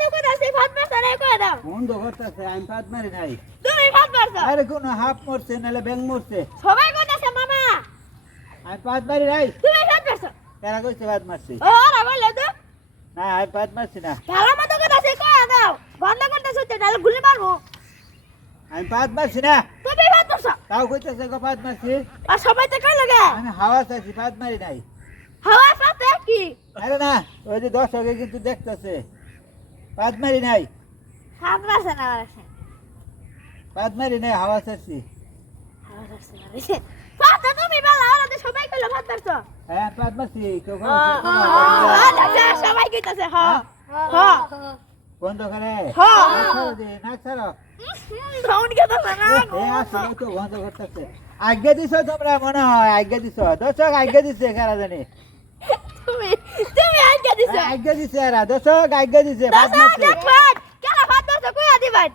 তো কইতাছি ভাত মারছ না কই দাও বন্ধ করতেছে আমি পাত মারি নাই তুমি ভাত মারছ আরে কোন হাফ মরছে নালে ব্যাং মরছে সবাই কইতাছে মামা আমি পাত মারি নাই তুমি ভাত মারছ কেন কইছে পাত মারছি ও না বলে তো না আমি পাত মারছি না ভালো মতো কইতাছি কই দাও বন্ধ করতেছ তো নালে গুলি মারবো আমি পাত মারছি না তুমি ভাত মারছ তাও কইতেছে গো পাত মারছি আর সবাই তো কই লাগে আমি হাওয়া চাইছি পাত মারি নাই হাওয়া সাথে কি আরে না ওই যে দর্শকে কিন্তু দেখতেছে পাত মারি নাই হাত মারছ না মারছ পাত মারি নাই হাওয়া চাইছি হাওয়া মারছ না পাতা তুমি বালা ওরা তো সবাই কইলো ভাত মারছ হ্যাঁ পাত মারছি কেউ সবাই কইতাছে হ্যাঁ হ্যাঁ বন্ধ করে হ্যাঁ। না ছাড়ো সাউন্ড কেতাছে না এ আসলে তো বন্ধ করতেছে আজ্ঞা দিছো তোমরা মনে হয় আজ্ঞা দিছো দর্শক আজ্ঞা দিছে কারা জানি তুমি তুমি আজ্ঞা দিছো আজ্ঞা দিছে এরা দর্শক আজ্ঞা দিছে দাদা দেখবেন কেন ভাত মারছ কই দিবেন